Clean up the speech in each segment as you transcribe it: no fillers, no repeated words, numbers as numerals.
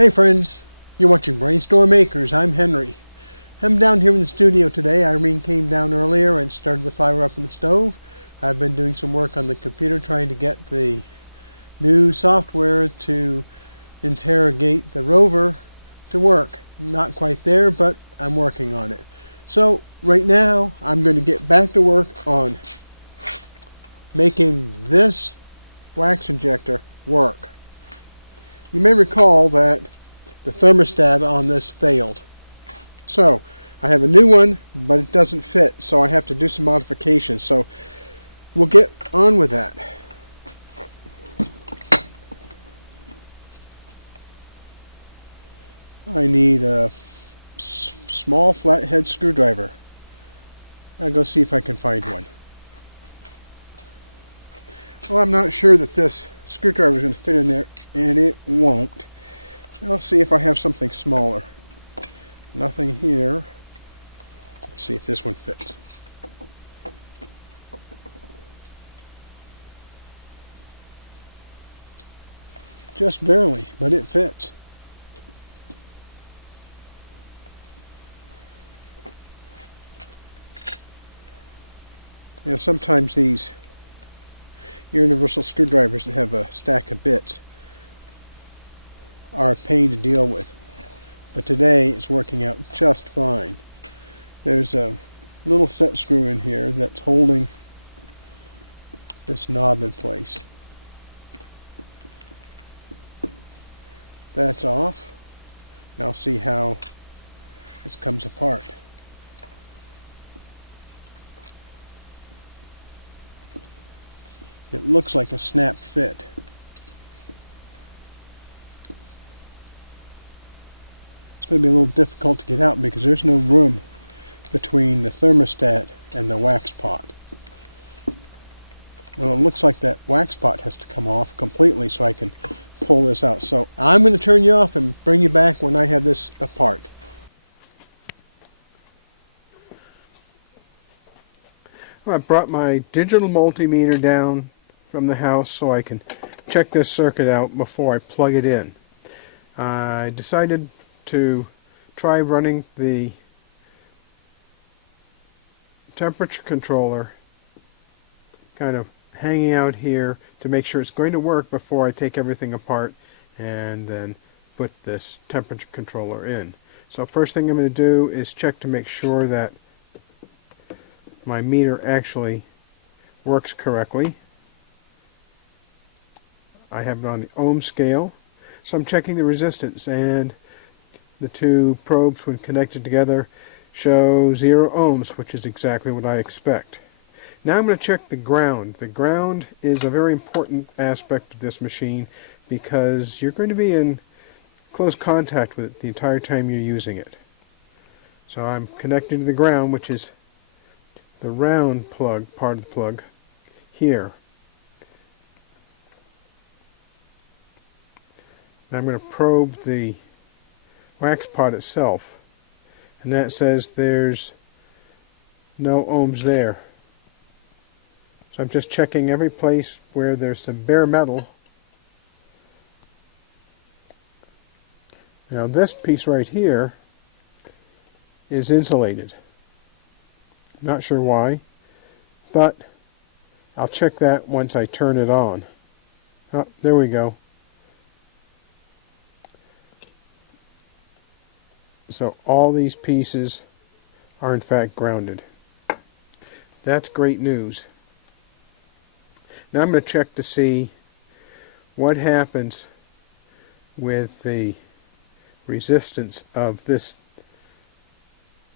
Hey friends, you're watching BrainStorm Acres. I'm Henry. I'm down here in the studio today. Irene came down earlier and started the fire up in the stove. I've been doing some work on the computer trying to get the new software to interrogate the rover to work. Not quite there, but I'm working on it. So right now I'm going to get back to work on making this wax injector work. You may recall that the thermostat on this failed. So I have a new one, but it doesn't fit, so I have to do some modifications. So we'll get on with that. I need a small flathead screwdriver. I'll go see if I can find one. Well, I'm not sure that this screwdriver is going to fit in there, and it won't. I'll see if I have something smaller. Nothing here. Let's see if this one fits. Just barely, but it fits. You know, sometimes these universal screwdrivers that have a stack of bits are a pain to deal with, but today it's working out just fine. There's a little set screw in here that's holding this knob in place. That's off. Now see how this comes apart. It looks like a snap fit. It's going to be a little difficult to get out because there's no room between the thermostat and the wax pot. Well, it looks like that wax pot has to come off completely so I can pull this out. So I'm going to turn you off and bring you back when I have this apart. Well, I brought my digital multimeter down from the house so I can check this circuit out before I plug it in. I decided to try running the temperature controller kind of hanging out here to make sure it's going to work before I take everything apart and then put this temperature controller in. So first thing I'm going to do is check to make sure that my meter actually works correctly. I have it on the ohm scale, so I'm checking the resistance, and the two probes, when connected together, show 0 ohms, which is exactly what I expect. Now I'm going to check the ground. The ground is a very important aspect of this machine because you're going to be in close contact with it the entire time you're using it. So I'm connecting to the ground, which is the round plug, part of the plug, here. Now I'm going to probe the wax pot itself, and that says there's no ohms there. So I'm just checking every place where there's some bare metal. Now this piece right here is insulated. Not sure why, but I'll check that once I turn it on. Oh, there we go. So all these pieces are in fact grounded. That's great news. Now I'm going to check to see what happens with the resistance of this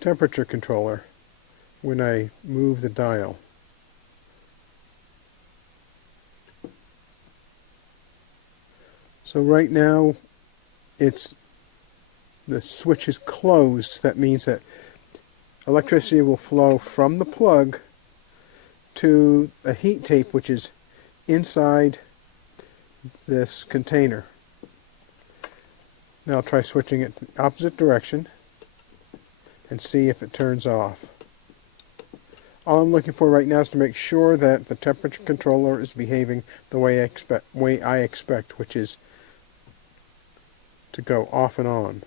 temperature controller when I move the dial. So right now the switch is closed, so that means that electricity will flow from the plug to a heat tape which is inside this container. Now I'll try switching it the opposite direction and see if it turns off. All I'm looking for right now is to make sure that the temperature controller is behaving the way I expect, which is to go off and on.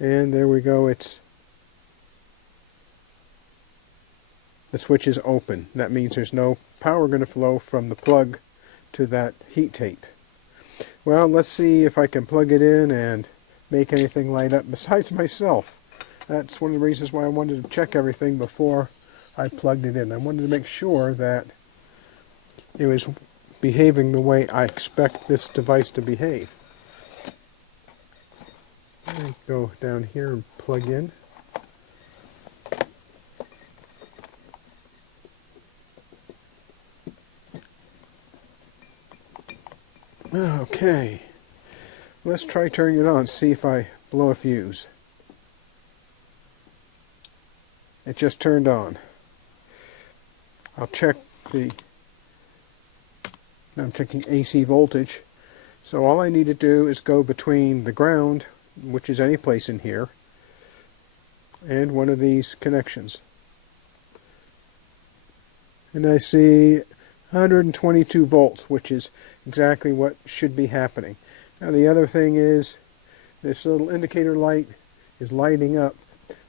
And there we go, the switch is open. That means there's no power going to flow from the plug to that heat tape. Well, let's see if I can plug it in and make anything light up besides myself. That's one of the reasons why I wanted to check everything before I plugged it in. I wanted to make sure that it was behaving the way I expect this device to behave. I go down here and plug in. Okay, let's try turning it on, see if I blow a fuse. It just turned on. I'll check I'm checking AC voltage. So all I need to do is go between the ground, which is any place in here, and one of these connections. And I see 122 volts, which is exactly what should be happening. Now the other thing is, this little indicator light is lighting up.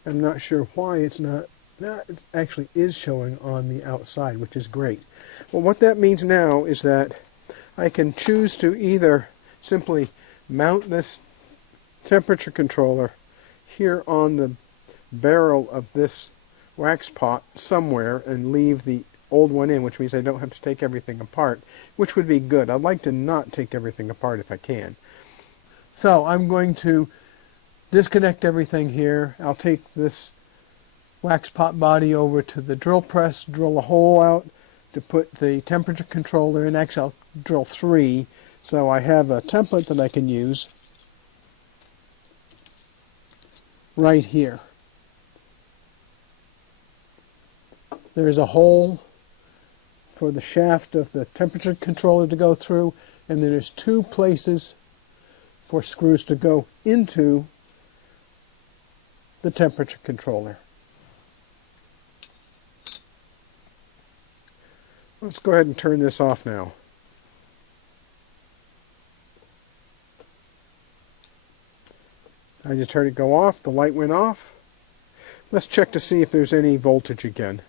I'm not sure why it's not. It actually is showing on the outside, which is great. Well, what that means now is that I can choose to either simply mount this temperature controller here on the barrel of this wax pot somewhere and leave the old one in, which means I don't have to take everything apart, which would be good. I'd like to not take everything apart if I can. So I'm going to disconnect everything here. I'll take this wax pot body over to the drill press, drill a hole out to put the temperature controller in. Actually, I'll drill 3, so I have a template that I can use right here. There's a hole for the shaft of the temperature controller to go through, and then there's 2 places for screws to go into the temperature controller. Let's go ahead and turn this off now. I just heard it go off, the light went off. Let's check to see if there's any voltage again.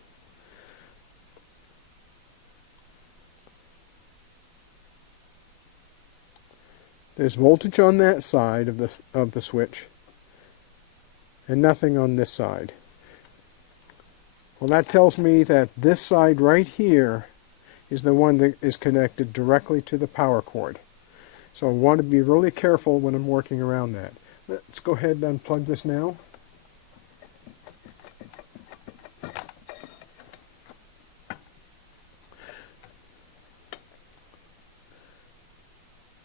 There's voltage on that side of the switch and nothing on this side. Well, that tells me that this side right here is the one that is connected directly to the power cord. So I want to be really careful when I'm working around that. Let's go ahead and unplug this now.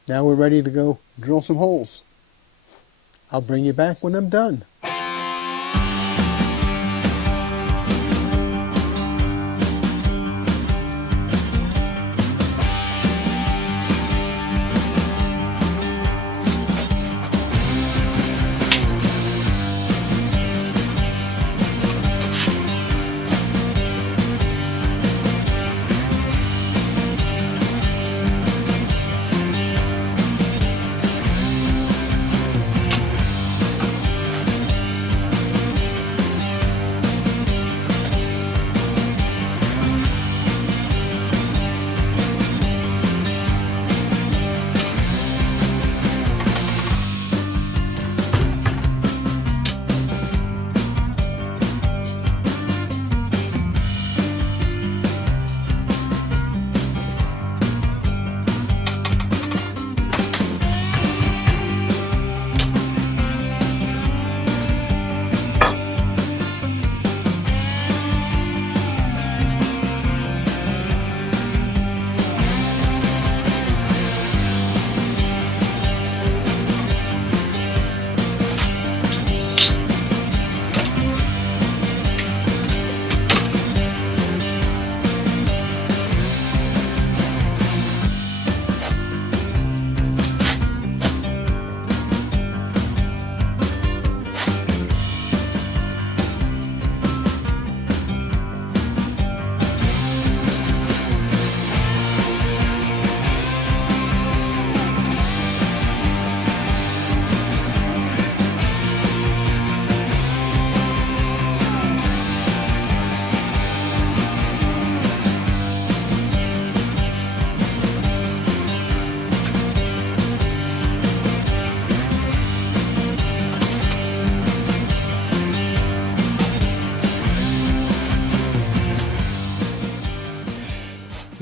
Now we're ready to go drill some holes. I'll bring you back when I'm done.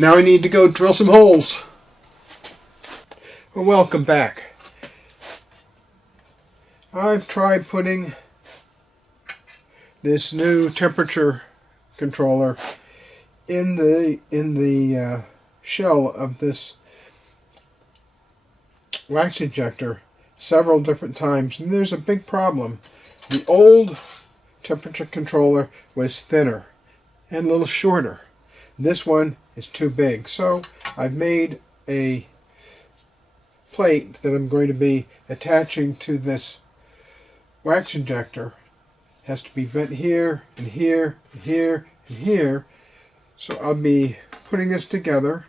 Now I need to go drill some holes. Well, welcome back. I've tried putting this new temperature controller in the shell of this wax injector several different times, and there's a big problem. The old temperature controller was thinner and a little shorter. This one is too big, so I've made a plate that I'm going to be attaching to this wax injector. It has to be bent here and here and here and here. So I'll be putting this together.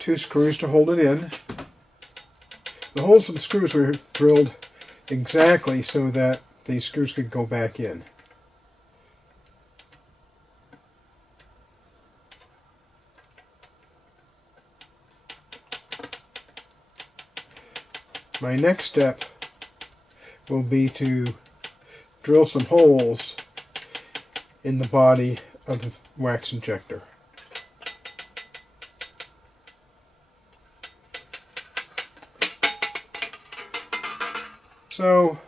2 screws to hold it in. The holes for the screws were drilled exactly so that these screws could go back in. My next step will be to drill some holes in the body of the wax injector. So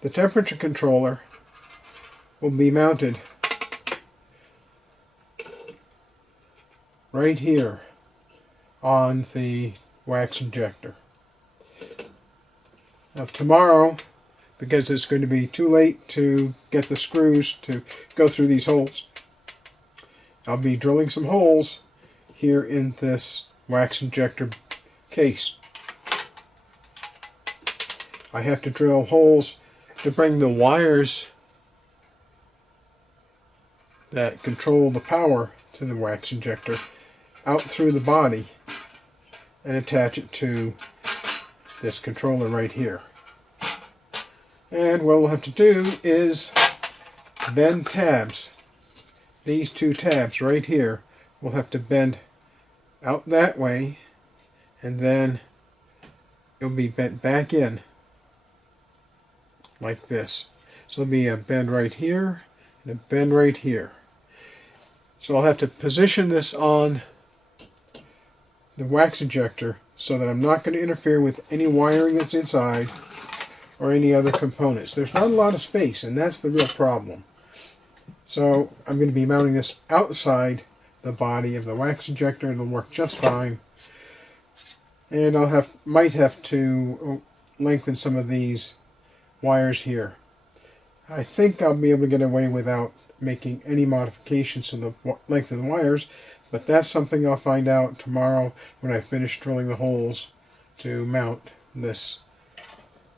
the temperature controller will be mounted right here on the wax injector. Now tomorrow, because it's going to be too late to get the screws to go through these holes, I'll be drilling some holes here in this wax injector case. I have to drill holes to bring the wires that control the power to the wax injector out through the body and attach it to this controller right here. And what we'll have to do is bend tabs. These 2 tabs right here we'll have to bend out that way, and then it'll be bent back in like this. So there'll be a bend right here and a bend right here. So I'll have to position this on the wax injector so that I'm not going to interfere with any wiring that's inside or any other components. There's not a lot of space, and that's the real problem. So I'm going to be mounting this outside the body of the wax injector, and it'll work just fine. And might have to lengthen some of these wires here. I think I'll be able to get away without making any modifications to the length of the wires, but that's something I'll find out tomorrow when I finish drilling the holes to mount this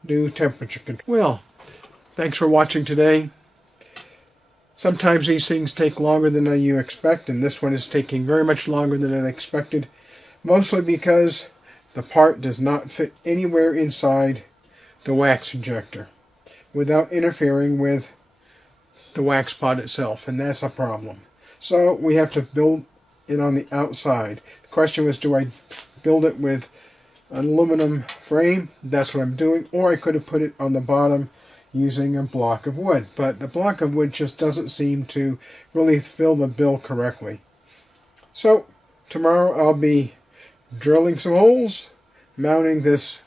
new temperature control. Well, thanks for watching today. Sometimes these things take longer than you expect, and this one is taking very much longer than I expected, mostly because the part does not fit anywhere inside the wax injector without interfering with the wax pot itself, and that's a problem. So we have to build it on the outside. The question was, do I build it with an aluminum frame? That's what I'm doing, or I could have put it on the bottom using a block of wood, but the block of wood just doesn't seem to really fill the bill correctly. So tomorrow I'll be drilling some holes, mounting this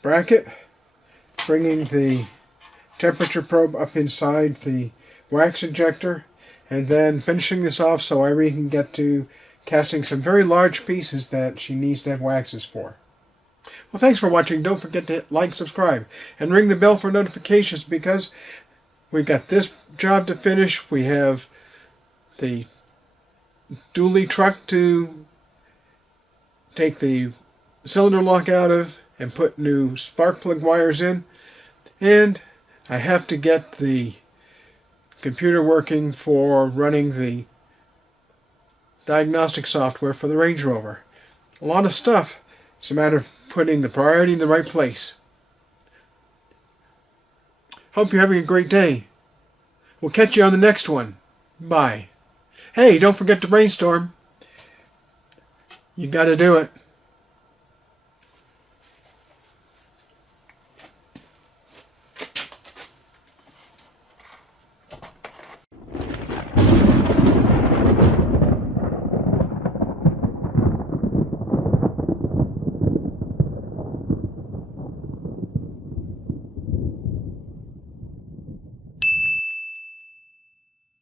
bracket, bringing the temperature probe up inside the wax injector, and then finishing this off so Irene can get to casting some very large pieces that she needs to have waxes for. Well, thanks for watching. Don't forget to hit like, subscribe, and ring the bell for notifications, because we've got this job to finish. We have the dually truck to take the cylinder lock out of and put new spark plug wires in, and I have to get the computer working for running the diagnostic software for the Range Rover. A lot of stuff. It's a matter of putting the priority in the right place. Hope you're having a great day. We'll catch you on the next one. Bye. Hey, don't forget to brainstorm. You gotta do it.